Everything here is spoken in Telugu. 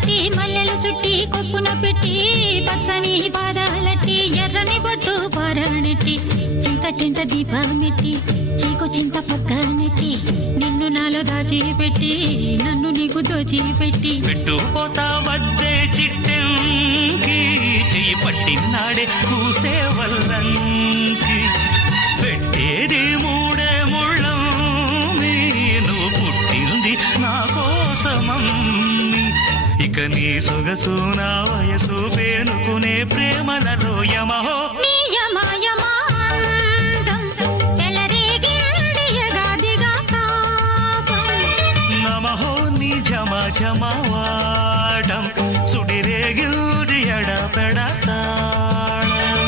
పెట్టి మల్లెలు చుట్టి కొప్పున పెట్టి పచ్చని పాదాలట్టి ఎర్రని బొట్టు పారాణెట్టి చీకటింట దీపమెట్టి చీకు చింత పక్క నెట్టి నిన్ను నాలో దాచిపెట్టి నన్ను నీకు దోచిపెట్టి పెట్టుపోతా వద్దే చిట్టంకి చెయ్యి పట్టినాడే కూసే వల్లంకి పెట్టేది మూడే ముళ్ళం నువ్వు పుట్టింది నా కోసమమ్మి ఇక నీ సొగసు నా వయసు పేనుకునే ప్రేమలలో యమహో